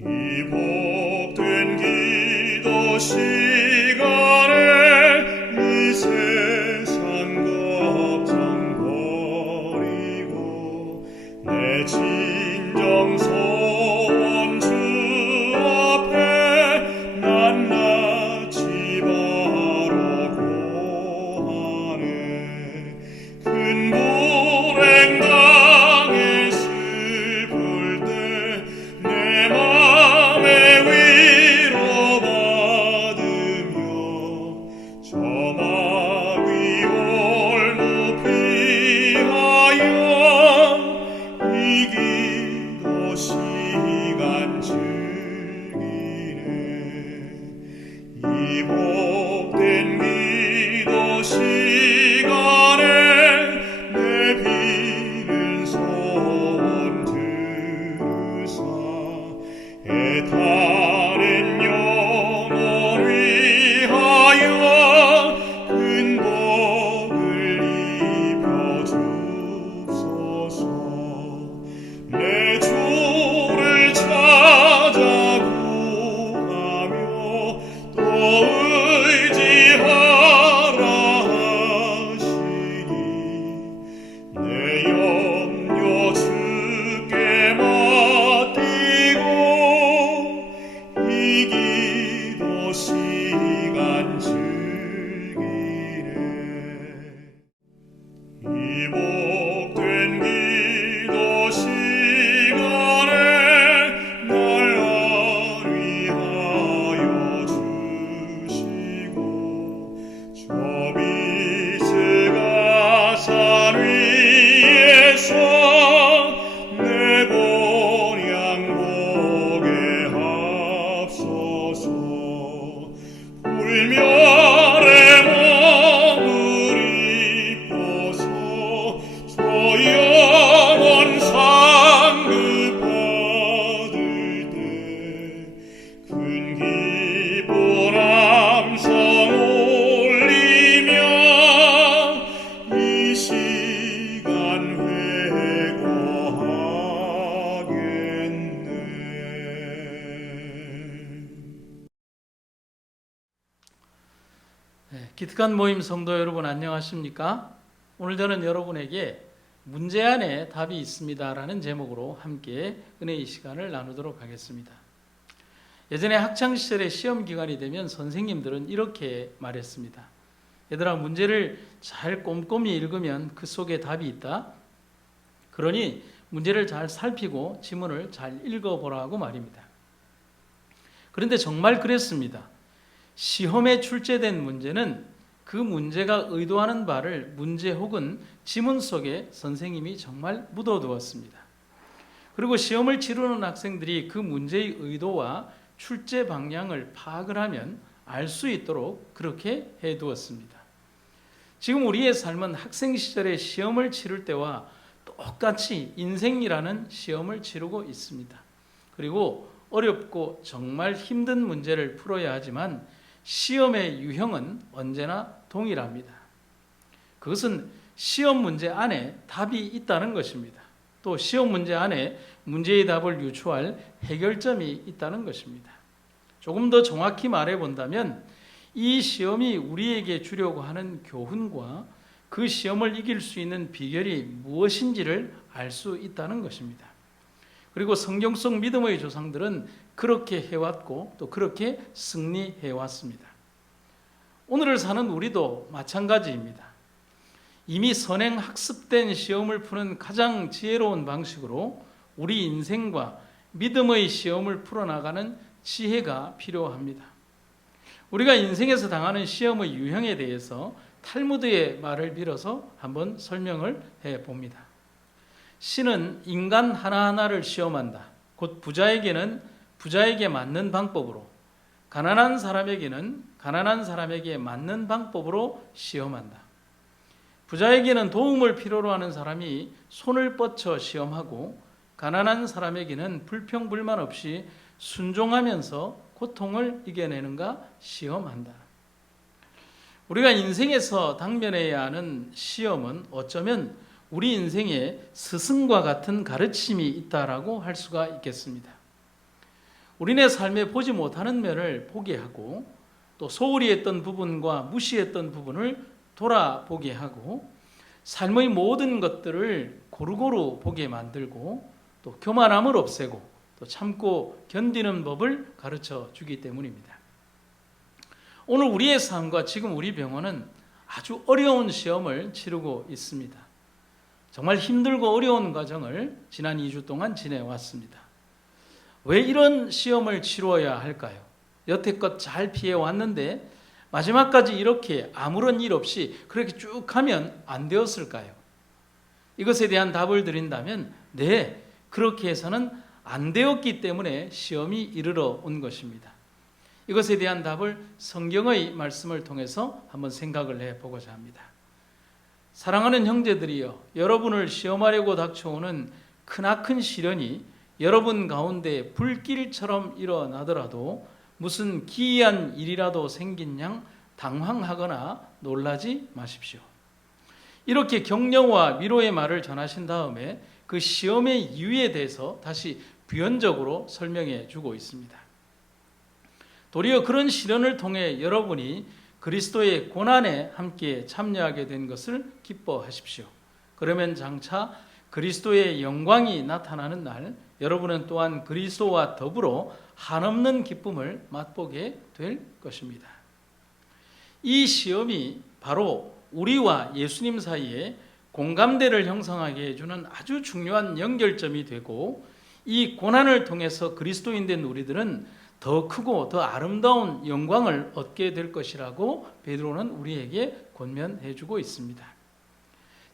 이 복된 기도 시간에 이 세상 걱정 버리고 내 진정 소원 주 앞에 낱낱이 바로 고하네. 큰 불행 당해 슬플 때 내 맘에 위로 받으며 저막 위 올무 피하여 이 기도 시간 즐기네. 이 복된 기도 시간에 내 비는 소원 들으사 애타는 영혼 위하여 큰 복을 입혀 주옵소서. 내 주를 찾아 구하며 또 의지하라 하시니 내 염려 주께 맡기고 이 기도 시간 즐기네. 이 복된 기도 시간에 날 안위하여 주시고 저 빛의 산 위에서 내 본향 보게 합소서. 불멸의 몸을 입고서 저 영원 상급 받을 때 큰 기쁜 함성 올리며 이 시간 회고하겠네. 기특한 모임 성도 여러분 안녕하십니까? 오늘 저는 여러분에게 문제 안에 답이 있습니다라는 제목으로 함께 은혜의 시간을 나누도록 하겠습니다. 예전에 학창시절에 시험 기간이 되면 선생님들은 이렇게 말했습니다. 얘들아, 문제를 잘 꼼꼼히 읽으면 그 속에 답이 있다. 그러니 문제를 잘 살피고 지문을 잘 읽어보라고 말입니다. 그런데 정말 그랬습니다. 시험에 출제된 문제는 그 문제가 의도하는 바를 문제 혹은 지문 속에 선생님이 정말 묻어두었습니다. 그리고 시험을 치르는 학생들이 그 문제의 의도와 출제 방향을 파악을 하면 알 수 있도록 그렇게 해두었습니다. 지금 우리의 삶은 학생 시절에 시험을 치를 때와 똑같이 인생이라는 시험을 치르고 있습니다. 그리고 어렵고 정말 힘든 문제를 풀어야 하지만 시험의 유형은 언제나 동일합니다. 그것은 시험 문제 안에 답이 있다는 것입니다. 또 시험 문제 안에 문제의 답을 유추할 해결점이 있다는 것입니다. 조금 더 정확히 말해본다면 이 시험이 우리에게 주려고 하는 교훈과 그 시험을 이길 수 있는 비결이 무엇인지를 알 수 있다는 것입니다. 그리고 성경 속 믿음의 조상들은 그렇게 해왔고 또 그렇게 승리해왔습니다. 오늘을 사는 우리도 마찬가지입니다. 이미 선행 학습된 시험을 푸는 가장 지혜로운 방식으로 우리 인생과 믿음의 시험을 풀어나가는 지혜가 필요합니다. 우리가 인생에서 당하는 시험의 유형에 대해서 탈무드의 말을 빌어서 한번 설명을 해봅니다. 신은 인간 하나하나를 시험한다. 곧 부자에게는 부자에게 맞는 방법으로, 가난한 사람에게는 가난한 사람에게 맞는 방법으로 시험한다. 부자에게는 도움을 필요로 하는 사람이 손을 뻗쳐 시험하고, 가난한 사람에게는 불평불만 없이 순종하면서 고통을 이겨내는가 시험한다. 우리가 인생에서 당면해야 하는 시험은 어쩌면 우리 인생에 스승과 같은 가르침이 있다라고 할 수가 있겠습니다. 우리네 삶에 보지 못하는 면을 보게 하고 또 소홀히 했던 부분과 무시했던 부분을 돌아보게 하고 삶의 모든 것들을 고루고루 보게 만들고 또 교만함을 없애고 또 참고 견디는 법을 가르쳐 주기 때문입니다. 오늘 우리의 삶과 지금 우리 병원은 아주 어려운 시험을 치르고 있습니다. 정말 힘들고 어려운 과정을 지난 2주 동안 지내왔습니다. 왜 이런 시험을 치루어야 할까요? 여태껏 잘 피해왔는데 마지막까지 이렇게 아무런 일 없이 그렇게 쭉 하면 안 되었을까요? 이것에 대한 답을 드린다면 네, 그렇게 해서는 안 되었기 때문에 시험이 이르러 온 것입니다. 이것에 대한 답을 성경의 말씀을 통해서 한번 생각을 해보고자 합니다. 사랑하는 형제들이여, 여러분을 시험하려고 닥쳐오는 크나큰 시련이 여러분 가운데 불길처럼 일어나더라도 무슨 기이한 일이라도 생긴 양 당황하거나 놀라지 마십시오. 이렇게 격려와 위로의 말을 전하신 다음에 그 시험의 이유에 대해서 다시 부연적으로 설명해 주고 있습니다. 도리어 그런 시련을 통해 여러분이 그리스도의 고난에 함께 참여하게 된 것을 기뻐하십시오. 그러면 장차 그리스도의 영광이 나타나는 날 여러분은 또한 그리스도와 더불어 한없는 기쁨을 맛보게 될 것입니다. 이 시험이 바로 우리와 예수님 사이에 공감대를 형성하게 해주는 아주 중요한 연결점이 되고 이 고난을 통해서 그리스도인 된 우리들은 더 크고 더 아름다운 영광을 얻게 될 것이라고 베드로는 우리에게 권면해 주고 있습니다.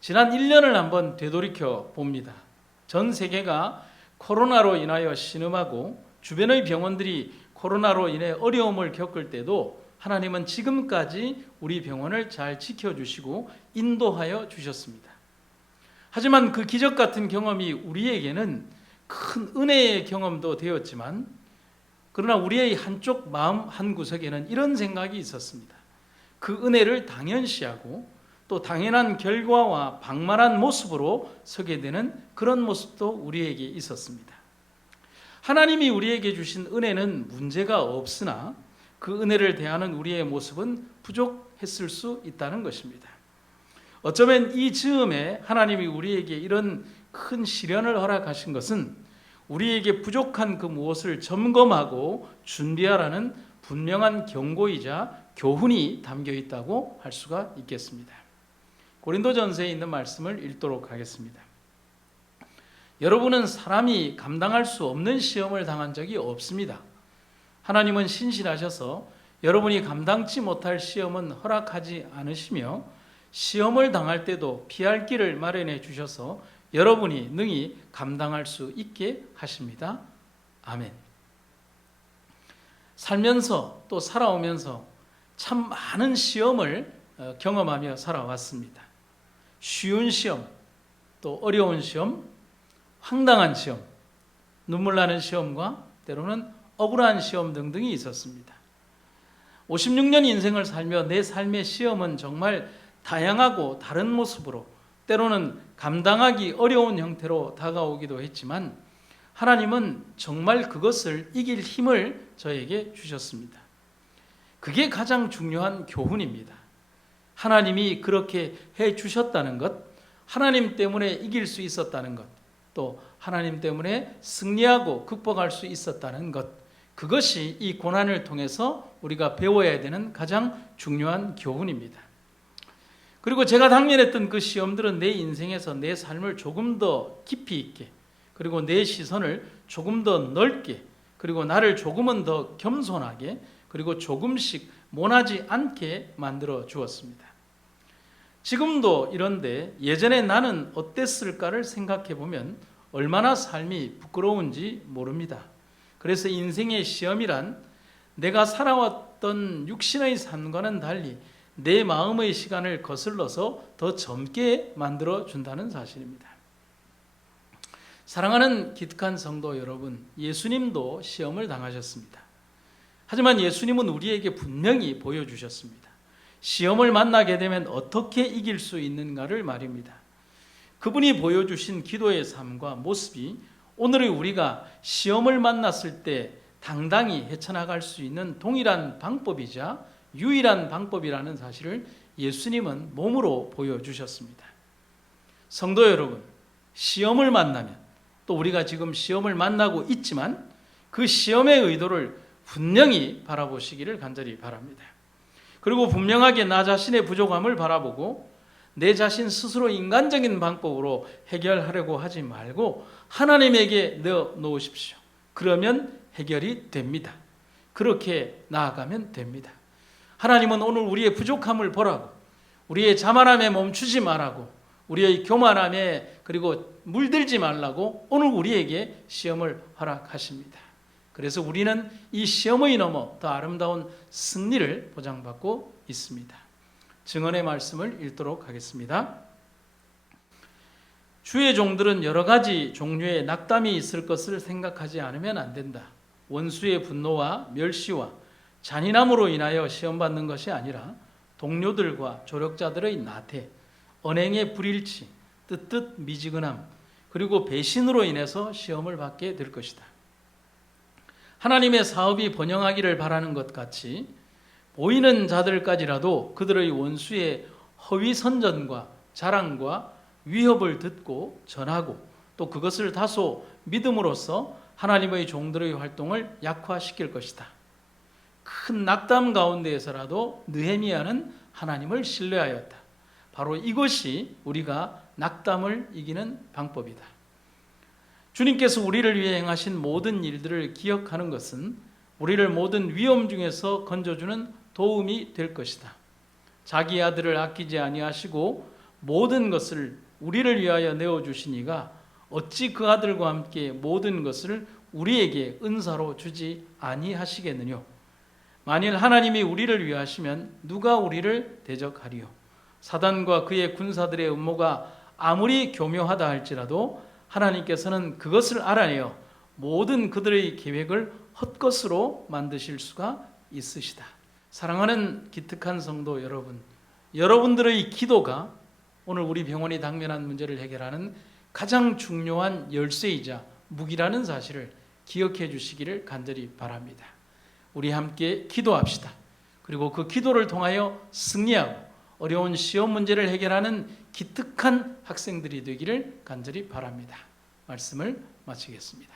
지난 1년을 한번 되돌이켜 봅니다. 전 세계가 코로나로 인하여 신음하고 주변의 병원들이 코로나로 인해 어려움을 겪을 때도 하나님은 지금까지 우리 병원을 잘 지켜주시고 인도하여 주셨습니다. 하지만 그 기적 같은 경험이 우리에게는 큰 은혜의 경험도 되었지만 그러나 우리의 한쪽 마음 한구석에는 이런 생각이 있었습니다. 그 은혜를 당연시하고 또 당연한 결과와 방만한 모습으로 서게 되는 그런 모습도 우리에게 있었습니다. 하나님이 우리에게 주신 은혜는 문제가 없으나 그 은혜를 대하는 우리의 모습은 부족했을 수 있다는 것입니다. 어쩌면 이 즈음에 하나님이 우리에게 이런 큰 시련을 허락하신 것은 우리에게 부족한 그 무엇을 점검하고 준비하라는 분명한 경고이자 교훈이 담겨 있다고 할 수가 있겠습니다. 고린도전서에 있는 말씀을 읽도록 하겠습니다. 여러분은 사람이 감당할 수 없는 시험을 당한 적이 없습니다. 하나님은 신실하셔서 여러분이 감당치 못할 시험은 허락하지 않으시며 시험을 당할 때도 피할 길을 마련해 주셔서 여러분이 능히 감당할 수 있게 하십니다. 아멘. 살면서 또 살아오면서 참 많은 시험을 경험하며 살아왔습니다. 쉬운 시험, 또 어려운 시험, 황당한 시험, 눈물 나는 시험과 때로는 억울한 시험 등등이 있었습니다. 56년 인생을 살며 내 삶의 시험은 정말 다양하고 다른 모습으로 때로는 감당하기 어려운 형태로 다가오기도 했지만 하나님은 정말 그것을 이길 힘을 저에게 주셨습니다. 그게 가장 중요한 교훈입니다. 하나님이 그렇게 해 주셨다는 것, 하나님 때문에 이길 수 있었다는 것, 또 하나님 때문에 승리하고 극복할 수 있었다는 것, 그것이 이 고난을 통해서 우리가 배워야 되는 가장 중요한 교훈입니다. 그리고 제가 당면했던 그 시험들은 내 인생에서 내 삶을 조금 더 깊이 있게, 그리고 내 시선을 조금 더 넓게, 그리고 나를 조금은 더 겸손하게, 그리고 조금씩 모나지 않게 만들어 주었습니다. 지금도 이런데 예전에 나는 어땠을까를 생각해 보면 얼마나 삶이 부끄러운지 모릅니다. 그래서 인생의 시험이란 내가 살아왔던 육신의 삶과는 달리 내 마음의 시간을 거슬러서 더 젊게 만들어 준다는 사실입니다. 사랑하는 기특한 성도 여러분, 예수님도 시험을 당하셨습니다. 하지만 예수님은 우리에게 분명히 보여주셨습니다. 시험을 만나게 되면 어떻게 이길 수 있는가를 말입니다. 그분이 보여주신 기도의 삶과 모습이 오늘의 우리가 시험을 만났을 때 당당히 헤쳐나갈 수 있는 동일한 방법이자 유일한 방법이라는 사실을 예수님은 몸으로 보여주셨습니다. 성도 여러분, 시험을 만나면, 또 우리가 지금 시험을 만나고 있지만 그 시험의 의도를 분명히 바라보시기를 간절히 바랍니다. 그리고 분명하게 나 자신의 부족함을 바라보고 내 자신 스스로 인간적인 방법으로 해결하려고 하지 말고 하나님에게 내어놓으십시오. 그러면 해결이 됩니다. 그렇게 나아가면 됩니다. 하나님은 오늘 우리의 부족함을 보라고, 우리의 자만함에 멈추지 말라고, 우리의 교만함에 그리고 물들지 말라고 오늘 우리에게 시험을 허락하십니다. 그래서 우리는 이 시험의 넘어 더 아름다운 승리를 보장받고 있습니다. 증언의 말씀을 읽도록 하겠습니다. 주의 종들은 여러 가지 종류의 낙담이 있을 것을 생각하지 않으면 안 된다. 원수의 분노와 멸시와 잔인함으로 인하여 시험받는 것이 아니라 동료들과 조력자들의 나태, 언행의 불일치, 뜨뜻 미지근함, 그리고 배신으로 인해서 시험을 받게 될 것이다. 하나님의 사업이 번영하기를 바라는 것 같이 보이는 자들까지라도 그들의 원수의 허위 선전과 자랑과 위협을 듣고 전하고 또 그것을 다소 믿음으로써 하나님의 종들의 활동을 약화시킬 것이다. 큰 낙담 가운데에서라도 느헤미야는 하나님을 신뢰하였다. 바로 이것이 우리가 낙담을 이기는 방법이다. 주님께서 우리를 위해 행하신 모든 일들을 기억하는 것은 우리를 모든 위험 중에서 건져주는 도움이 될 것이다. 자기 아들을 아끼지 아니하시고 모든 것을 우리를 위하여 내어주시니가 어찌 그 아들과 함께 모든 것을 우리에게 은사로 주지 아니하시겠느냐. 만일 하나님이 우리를 위하시면 누가 우리를 대적하리요. 사단과 그의 군사들의 음모가 아무리 교묘하다 할지라도 하나님께서는 그것을 알아내어 모든 그들의 계획을 헛것으로 만드실 수가 있으시다. 사랑하는 기특한 성도 여러분, 여러분들의 기도가 오늘 우리 병원이 당면한 문제를 해결하는 가장 중요한 열쇠이자 무기라는 사실을 기억해 주시기를 간절히 바랍니다. 우리 함께 기도합시다. 그리고 그 기도를 통하여 승리하고 어려운 시험 문제를 해결하는 기특한 학생들이 되기를 간절히 바랍니다. 말씀을 마치겠습니다.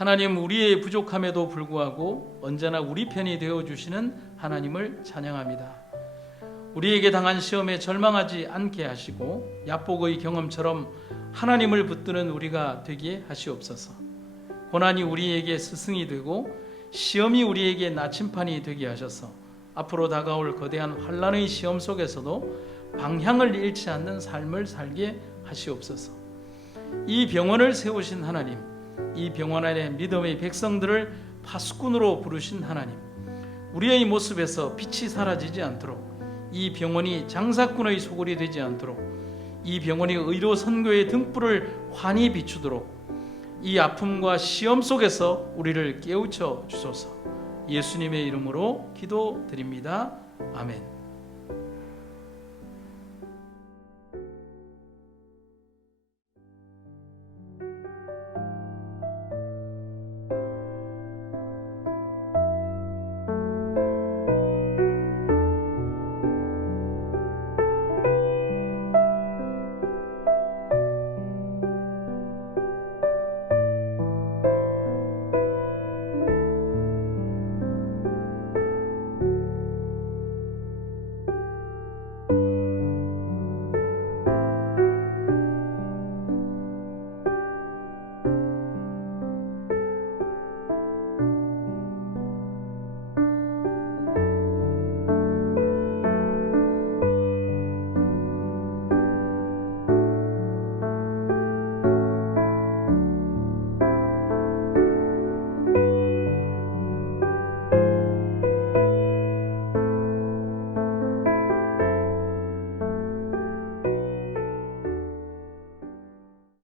하나님, 우리의 부족함에도 불구하고 언제나 우리 편이 되어주시는 하나님을 찬양합니다. 우리에게 당한 시험에 절망하지 않게 하시고 야복의 경험처럼 하나님을 붙드는 우리가 되게 하시옵소서. 고난이 우리에게 스승이 되고 시험이 우리에게 나침판이 되게 하셔서 앞으로 다가올 거대한 환난의 시험 속에서도 방향을 잃지 않는 삶을 살게 하시옵소서. 이 병원을 세우신 하나님, 이 병원 안에 믿음의 백성들을 파수꾼으로 부르신 하나님, 우리의 모습에서 빛이 사라지지 않도록, 이 병원이 장사꾼의 소굴이 되지 않도록, 이 병원이 의로 선교의 등불을 환히 비추도록 이 아픔과 시험 속에서 우리를 깨우쳐 주소서. 예수님의 이름으로 기도드립니다. 아멘.